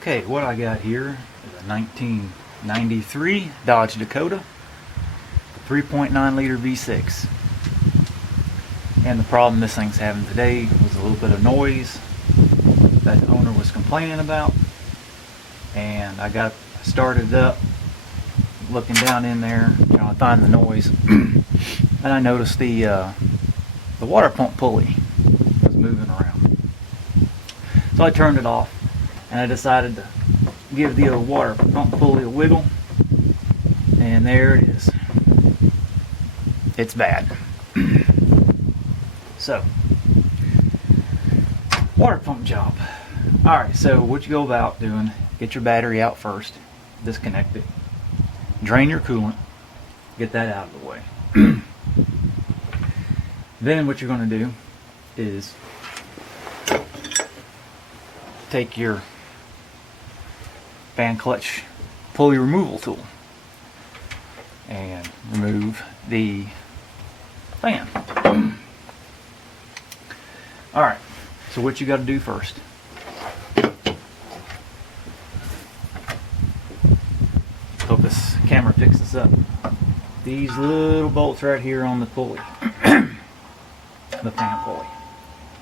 Okay, what I got here is a 1993 Dodge Dakota, 3.9 liter V6. And the problem this thing's having today was a little bit of noise that the owner was complaining about. And I started it up, looking down in there, trying to find the noise. And I noticed the water pump pulley was moving around. So I turned it off, and I decided to give the old water pump pulley a wiggle, and there it is. It's bad. So, water pump job. Alright, so what you go about doing, get your battery out first, disconnect it, drain your coolant, get that out of the way. Then what you're going to do is take your fan clutch pulley removal tool and remove the fan. Alright, so what you got to do first. Hope this camera picks this up. These little bolts right here on the pulley, the fan pulley.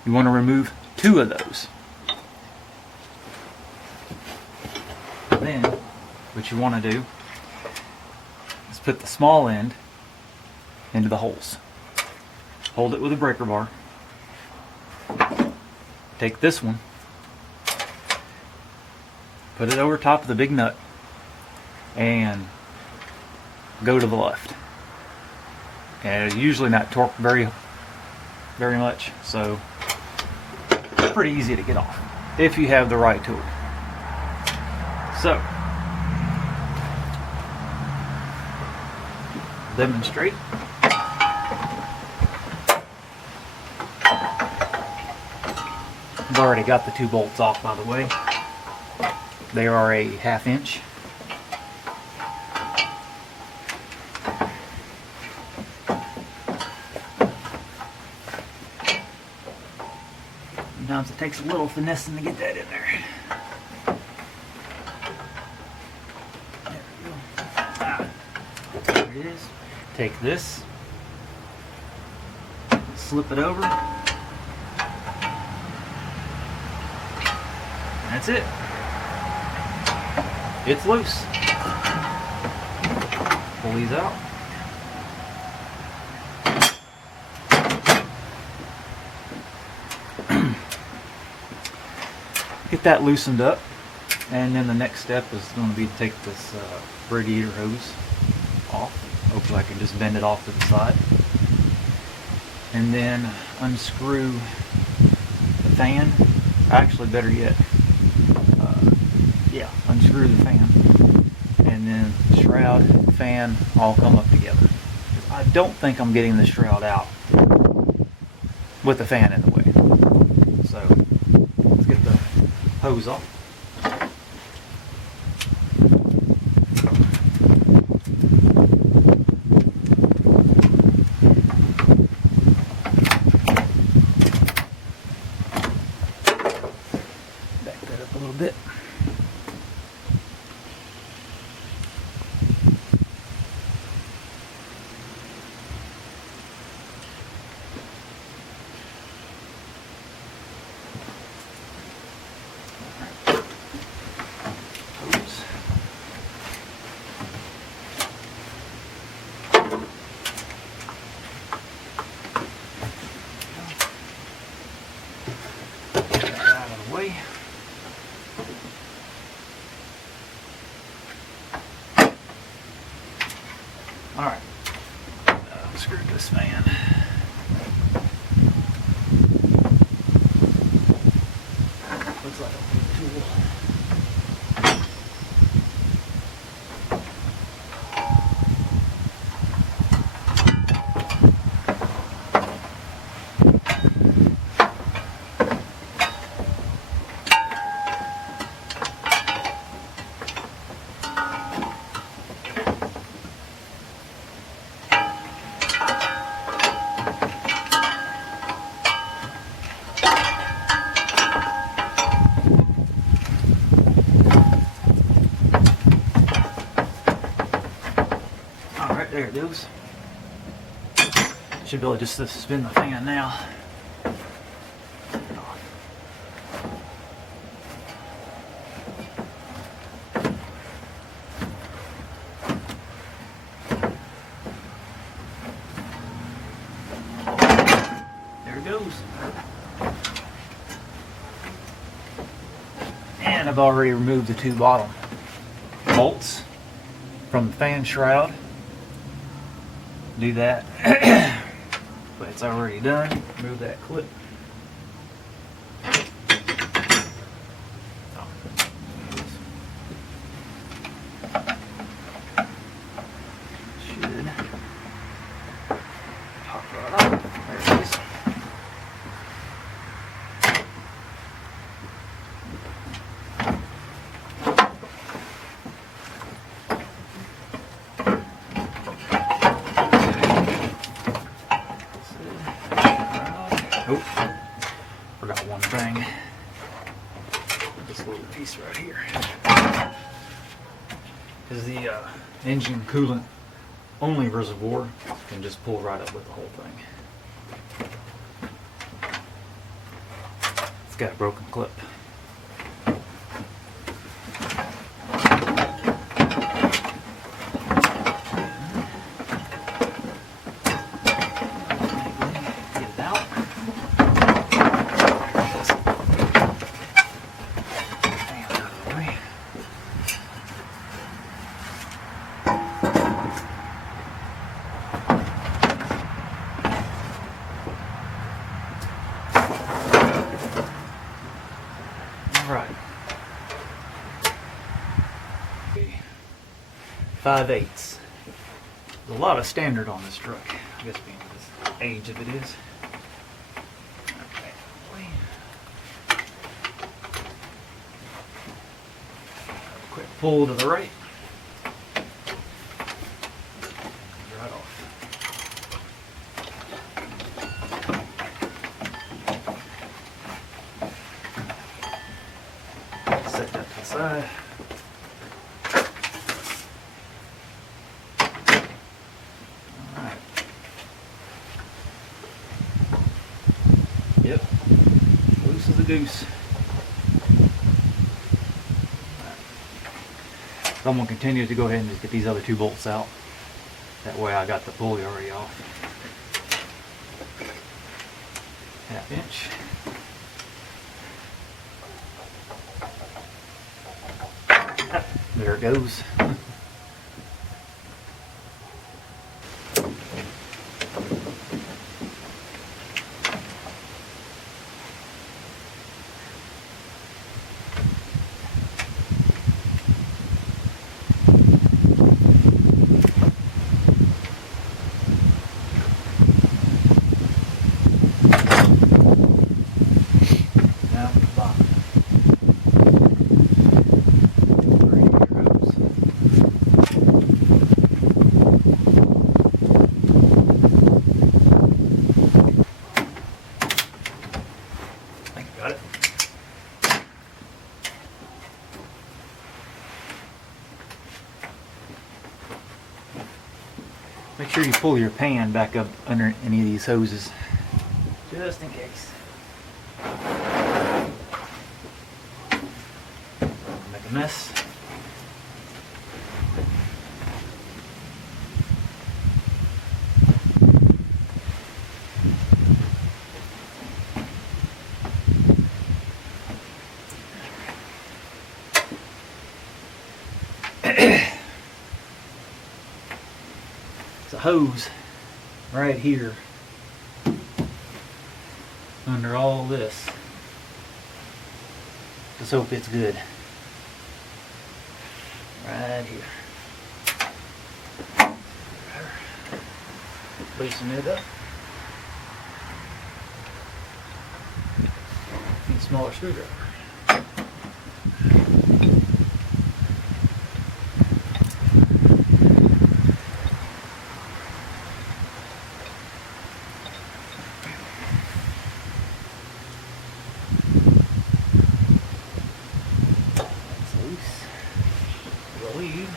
You want to remove 2 of those. Then, what you want to do is put the small end into the holes. Hold it with a breaker bar. Take this one, put it over top of the big nut, and go to the left. And it's usually not torqued very much, so it's pretty easy to get off if you have the right tool. So, demonstrate. I've already got the 2 bolts off, by the way. They are a 1/2 inch. Sometimes it takes a little finessing to get that in there. There we go. There it is. Take this, slip it over. That's it. It's loose. Pull these out. Get that loosened up, and then the next step is going to be to take this radiator hose off. Hopefully I can just bend it off to the side. And then unscrew the fan. Actually, better yet, unscrew the fan, and then shroud, fan, all come up together. I don't think I'm getting the shroud out with the fan in the way. So let's get the hose off. Back that up a little bit. Way. Alright, unscrew this fan. Looks like a big tool. There it goes. Should be able to just spin the fan now. There it goes. And I've already removed the two bottom bolts from the fan shroud. Do that. But it's already done. Remove that clip. Should pop right up. There it is. Oh, forgot one thing. This little piece right here is the engine coolant only reservoir. You can just pull right up with the whole thing. It's got a broken clip. Right. 5/8. There's a lot of standard on this truck. I guess being this age of it is. Okay. Quick pull to the right. Right off. Set that to the side. Alright. Yep. Loose as a goose. So I'm going to continue to go ahead and just get these other two bolts out. That way I got the pulley already off. 1/2 inch. There it goes. Now the bottom. Got it. Make sure you pull your pan back up under any of these hoses, just in case. Make a mess. It's a hose right here under all this. Just hope it's good. Right here. Loosen it up. Need a smaller screwdriver. Relieve.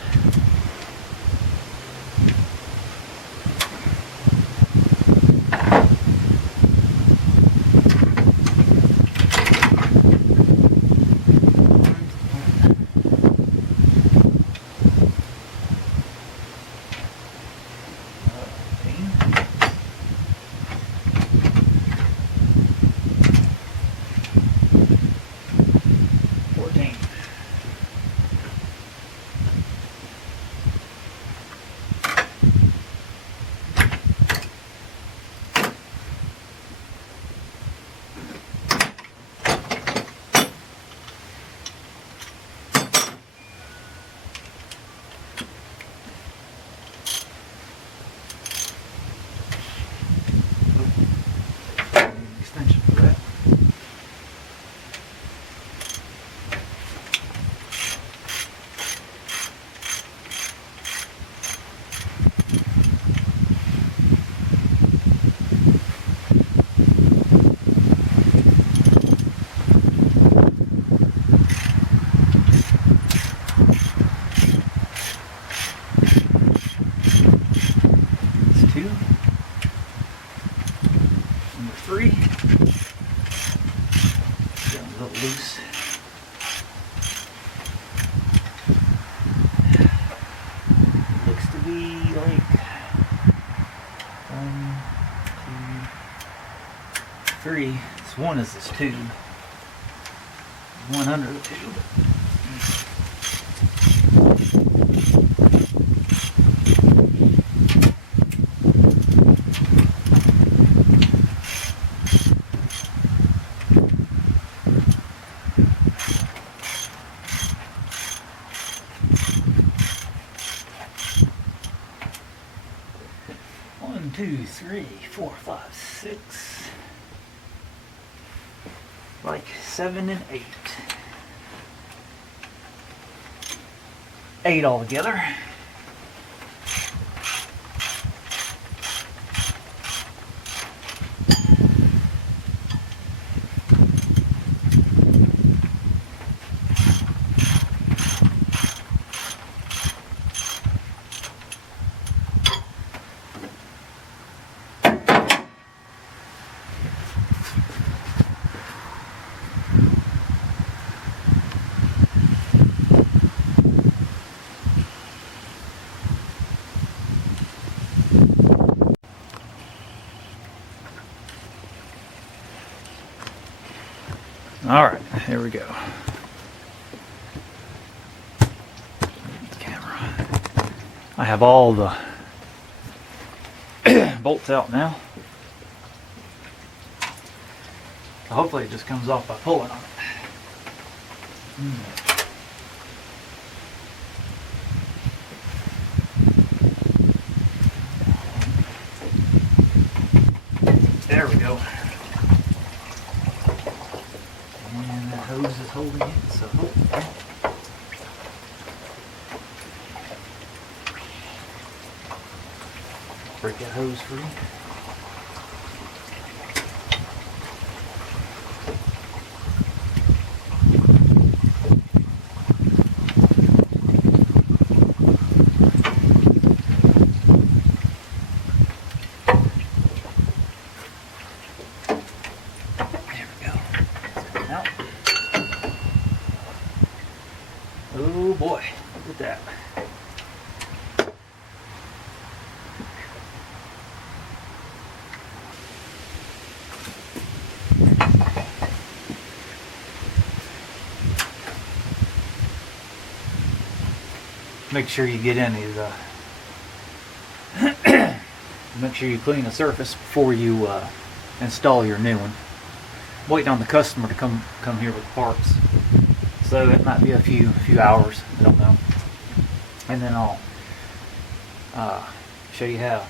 little loose. Looks to be like 1, 2, 3. This one is this tube. One under the tube. One, 2, 3, 4, 5, 6. Like 7 and 8. 8 altogether. All right, here we go. The camera. I have all the bolts out now. So hopefully it just comes off by pulling on it. There we go. And that hose is holding it, so hopefully. Break that hose free. Oh boy, look at that. Make sure you get in these, make sure you clean the surface before you install your new one. Waiting on the customer to come here with parts. So it might be a few hours, I don't know. And then I'll show you how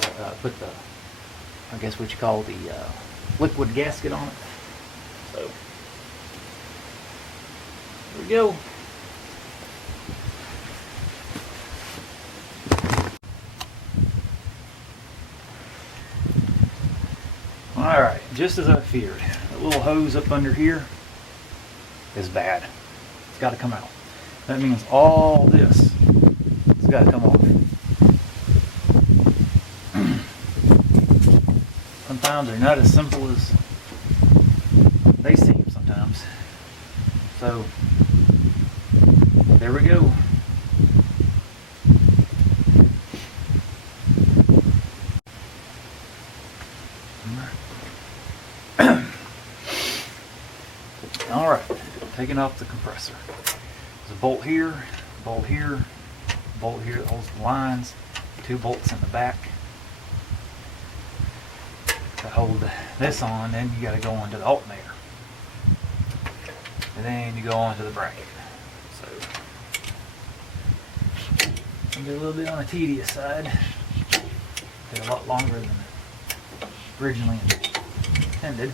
to put the, I guess what you call the liquid gasket on it. So there we go. Alright, just as I feared, that little hose up under here is bad. It's got to come out. That means all this has got to come off. Sometimes they're not as simple as they seem sometimes. So, there we go. Alright, taking off the compressor. There's a bolt here, bolt here, bolt here that holds the lines, 2 bolts in the back to hold this on. Then you got to go onto the alternator, and then you go onto the bracket. So it'll be a little bit on the tedious side. Take a lot longer than originally intended.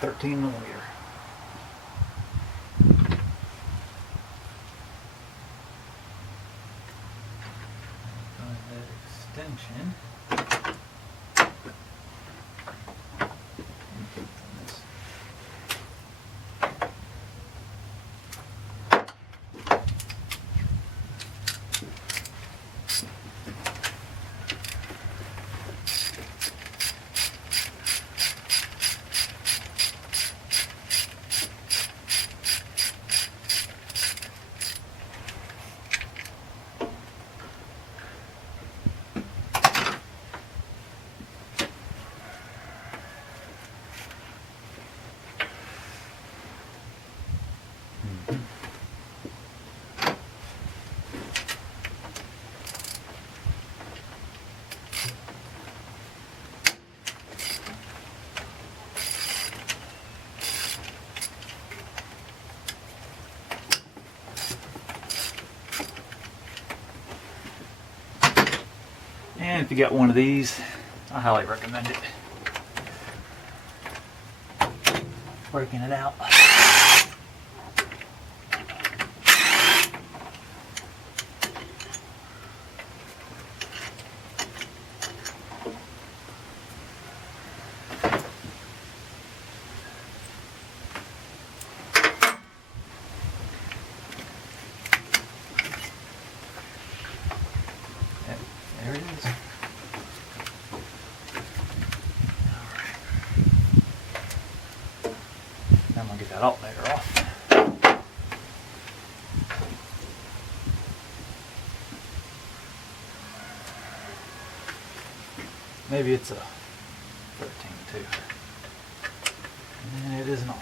13 millimeter. Find that extension. And if you got one of these, I highly recommend it. Breaking it out. There it is. Now I'm going to get that alternator off. Maybe it's a 13 too. And it is not.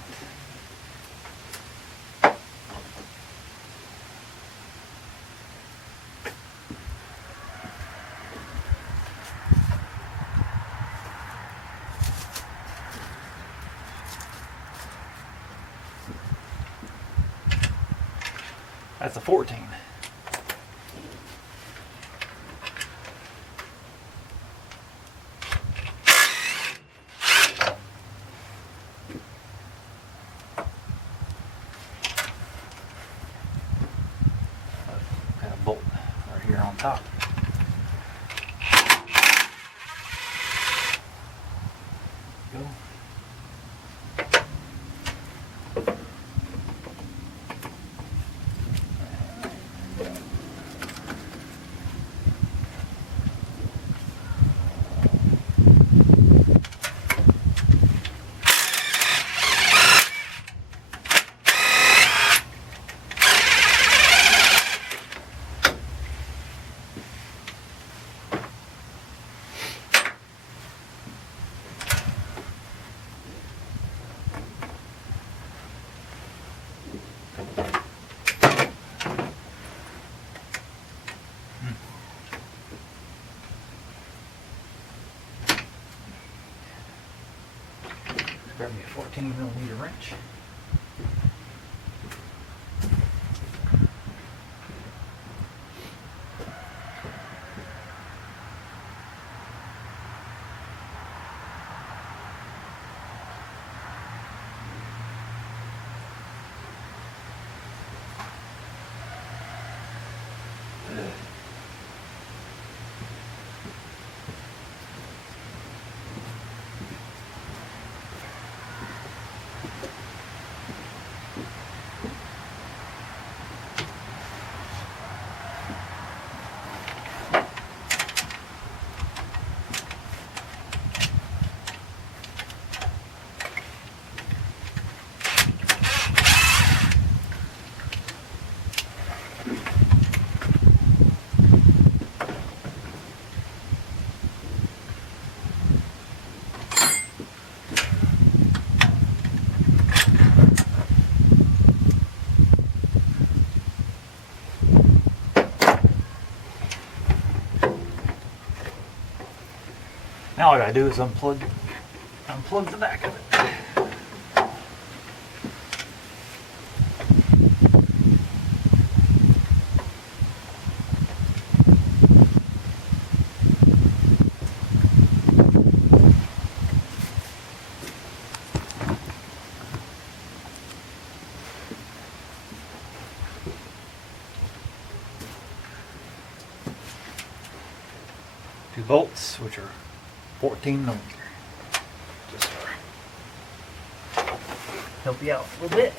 That's a 14. Got a bolt right here on top. Go. Grab me a 14mm wrench. Now all I gotta do is unplug the back of it. 2 bolts, which are 14 millimeter. Just to help you out a little bit.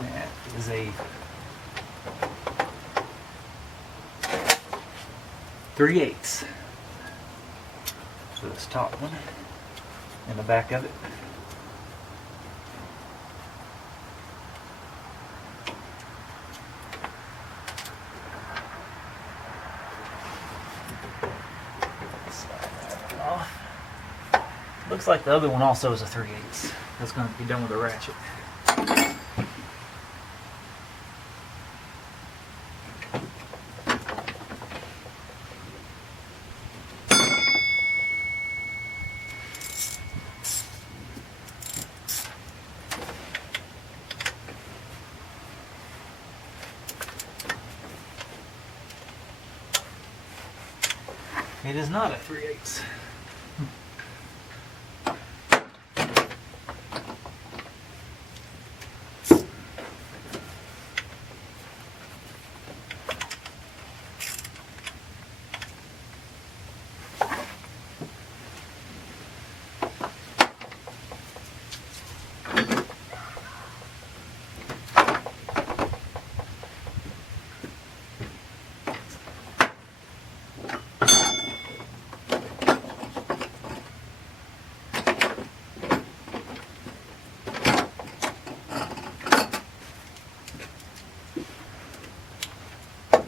That is a 3/8 for this top one and the back of it. Slide that one off. Looks like the other one also is a 3/8. That's going to be done with a ratchet. It is not a 3/8.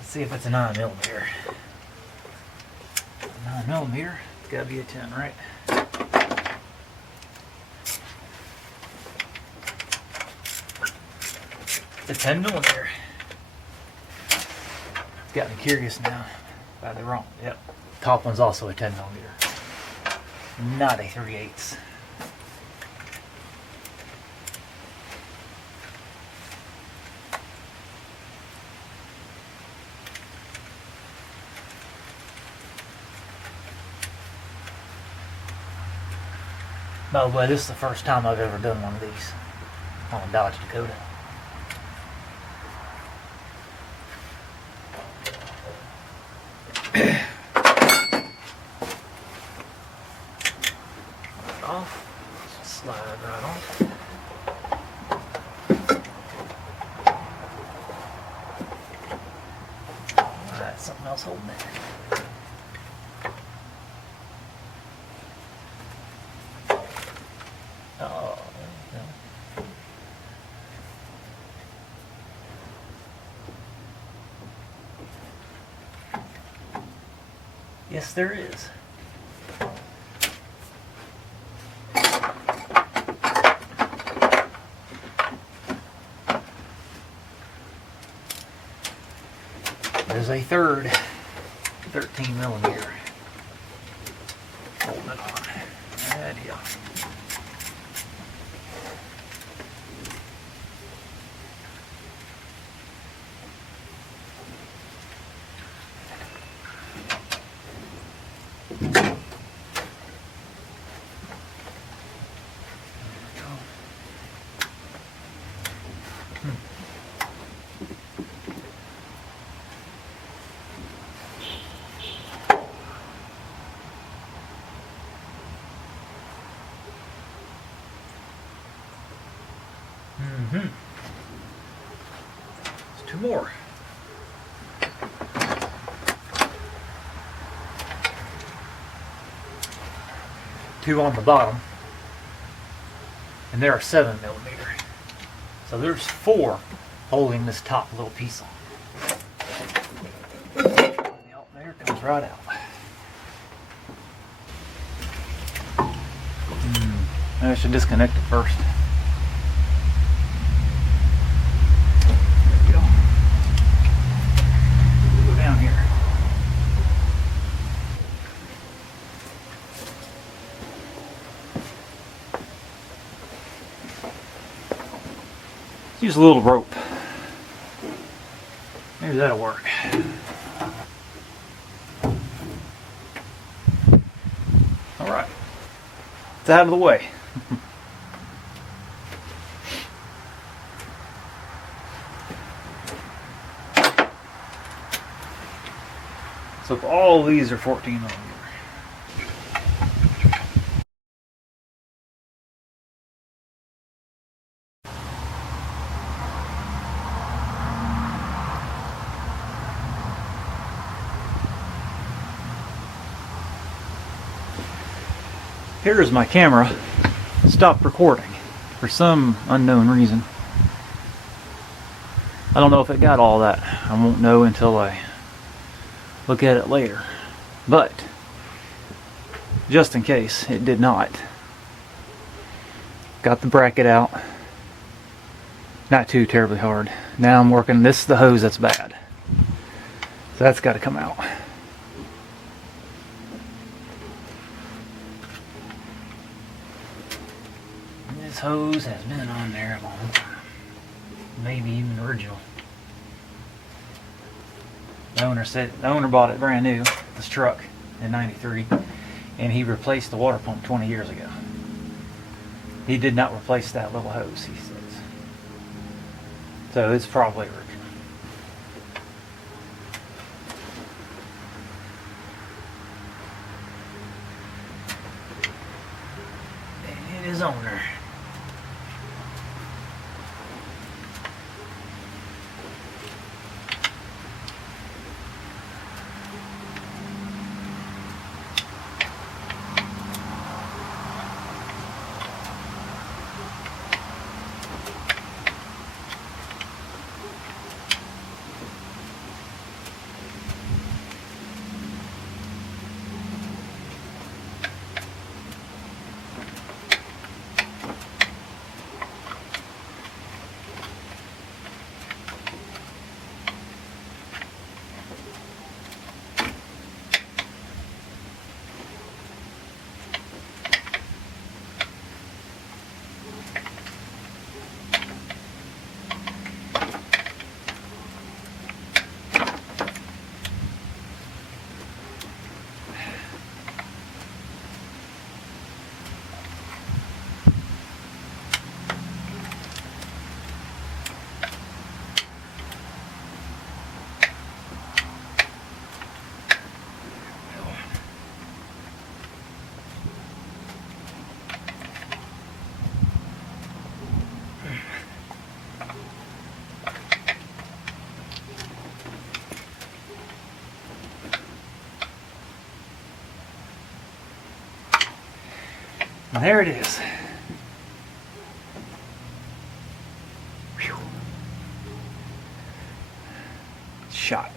See if it's a 9 millimeter. 9 millimeter, it's gotta be a 10, right? It's a 10 millimeter. It's got me curious now. Got it wrong. Yep. Top one's also a 10 millimeter. Not a 3/8. By the way, this is the first time I've ever done one of these on a Dodge Dakota. Off. Slide right off. Alright, something else holding there. Oh, no. Yes, there is. There's a third 13 millimeter. Holding it on. Right here. There's 2 more. Two on the bottom, and there are 7 millimeter. So there's 4 holding this top little piece on. The alternator comes right out. Maybe I should disconnect it first. There we go. Go down here. Use a little rope Maybe that'll work. Alright. It's out of the way. So if all of these are 14 millimeter. Here's my camera. Stopped recording for some unknown reason. I don't know if it got all that. I won't know until I look at it later. But just in case it did not. Got the bracket out. Not too terribly hard. Now I'm working, this is the hose that's bad. So that's got to come out. This hose has been on there a long time. Maybe even original. The owner bought it brand new, this truck, in '93, and he replaced the water pump 20 years ago. He did not replace that little hose, he says. So it's probably original. And it is on there. And there it is. Whew. Shot.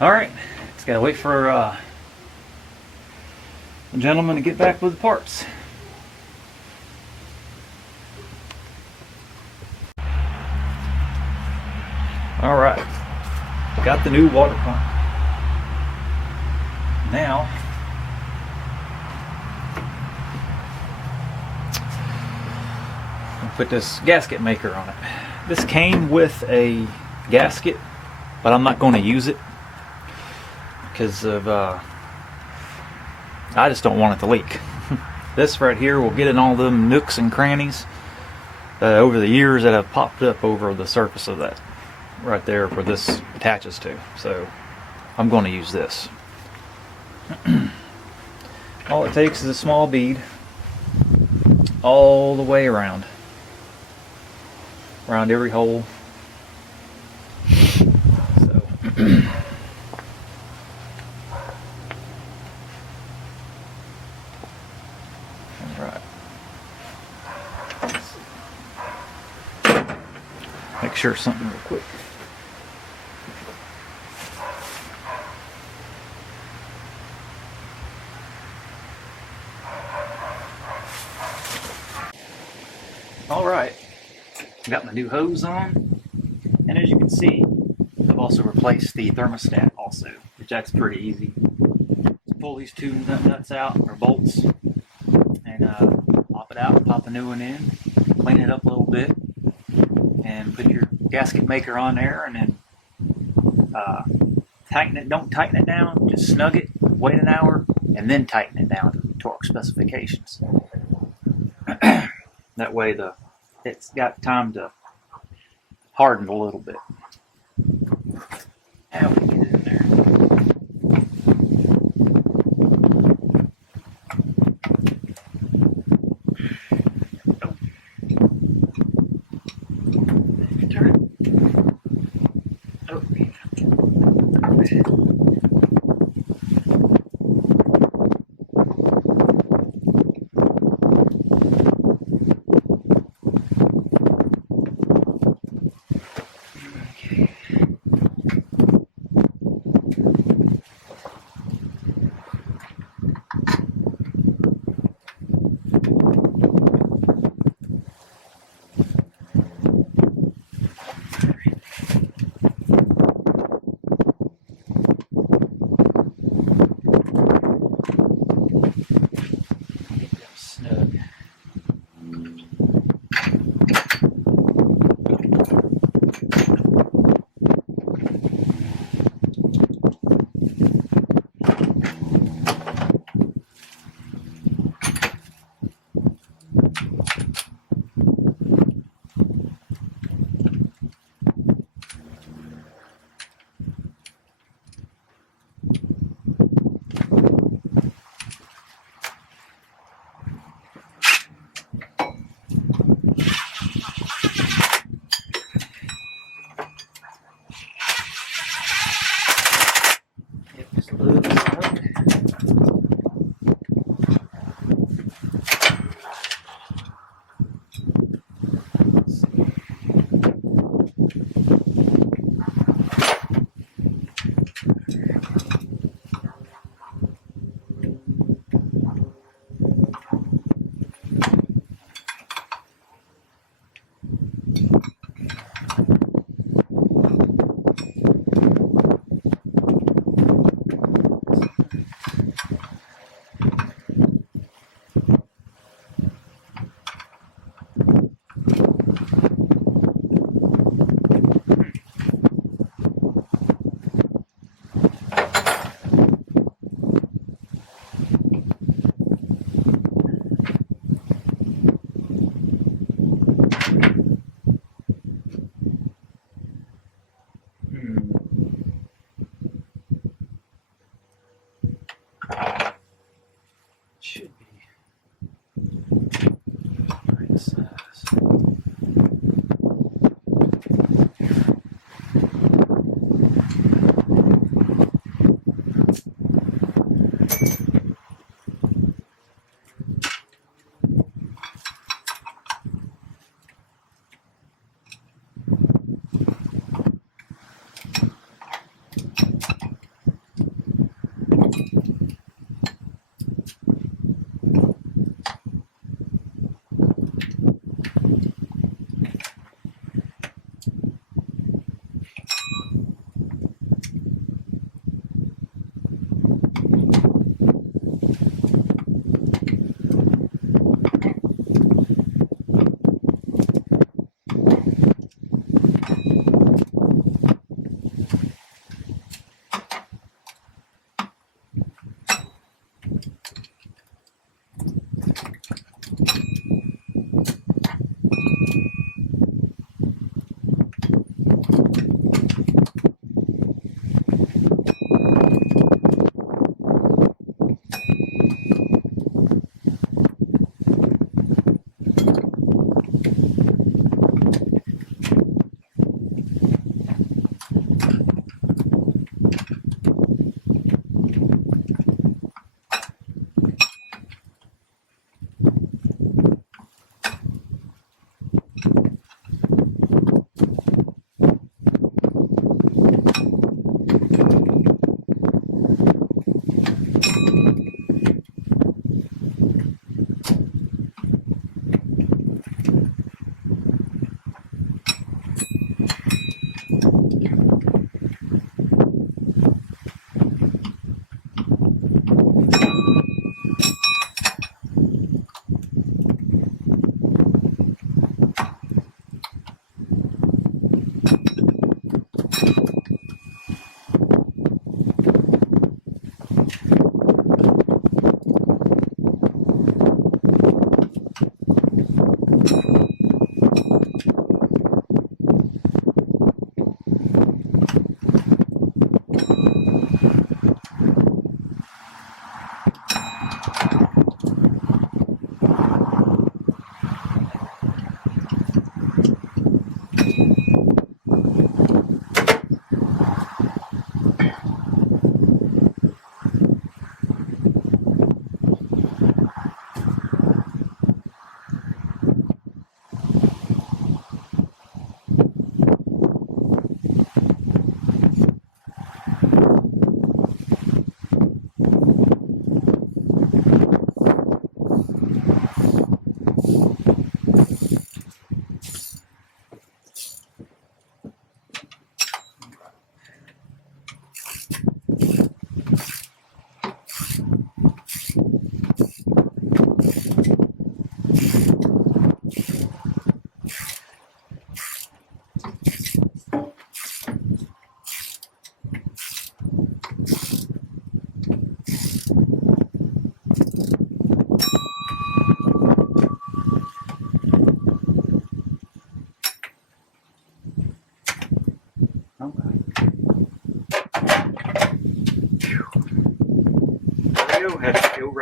All right, just gotta wait for the gentleman to get back with the parts. All right, got the new water pump. Now, I'll put this gasket maker on it. This came with a gasket, but I'm not going to use it because of I just don't want it to leak. This right here will get in all them nooks and crannies over the years that have popped up over the surface of that. Right there where this attaches to. So I'm going to use this. All it takes is a small bead all the way around every hole. So all right. Make sure something real quick. Alright, got my new hose on, and as you can see, I've also replaced the thermostat also, which that's pretty easy. pull these two nuts out, or bolts, and pop it out, pop a new one in, clean it up a little bit, and put your gasket maker on there, and then tighten it. Don't tighten it down, just snug it, wait an hour, and then tighten it down to the torque specifications. That way it's got time to harden a little bit. Now we get it in there. Turn it. Oh.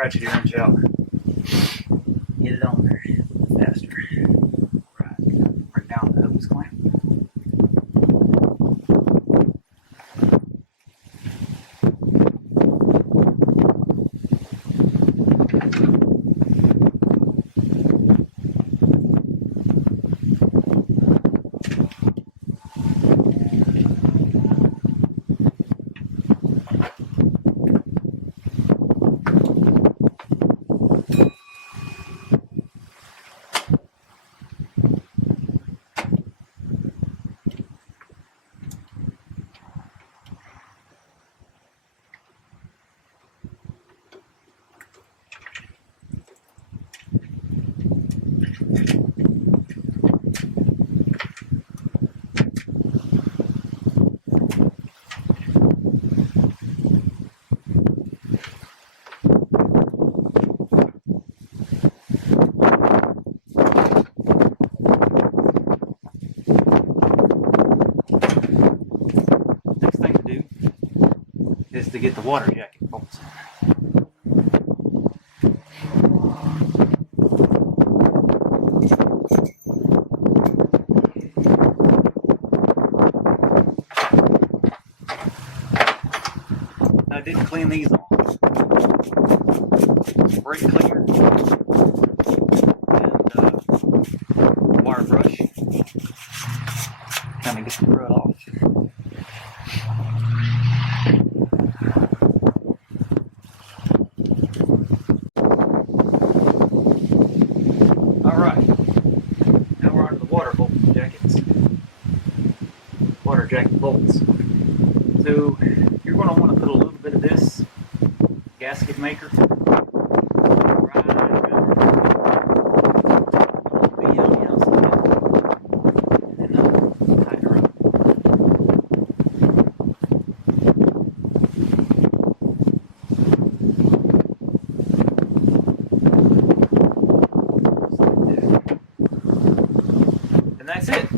ratchet your wrench out. Get it on there faster. Right. Bring down the hose clamp. Is to get the water jacket bolts in. I didn't clean these off. Brake cleaner and wire brush. Kind of get the rut off. Water jacket bolts. So you're going to want to put a little bit of this gasket maker right be on the outside and then tighten her up. And that's it.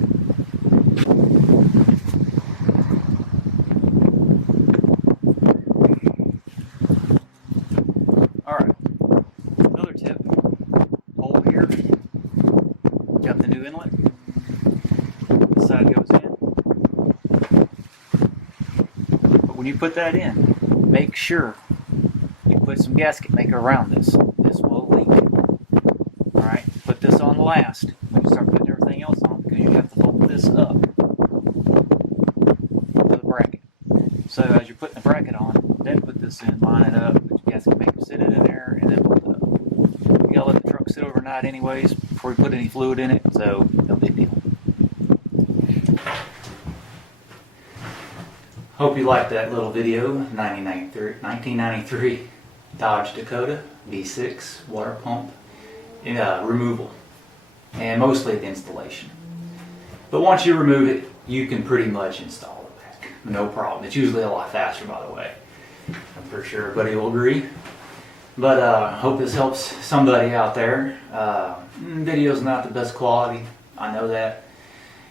Alright, another tip, hole here, got the new inlet, this side goes in, but when you put that in, make sure you put some gasket maker around this will leak. Alright, put this on last when you start putting everything else on, because you have to bolt this up to the bracket. So as you're putting the bracket on, then put this in, line it up, put your gasket maker, sit it in there, and then bolt it up. You gotta let the truck sit overnight anyways before you put any fluid in it, so no big deal. Hope you liked that little video. 1993 Dodge Dakota V6 water pump removal, and mostly the installation. But once you remove it, you can pretty much install it back. No problem. It's usually a lot faster, by the way. I'm pretty sure everybody will agree. But hope this helps somebody out there. Video's not the best quality, I know that.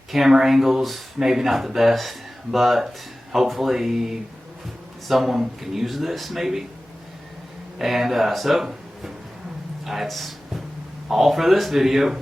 Camera angles, maybe not the best, but hopefully someone can use this, maybe. And so, that's all for this video.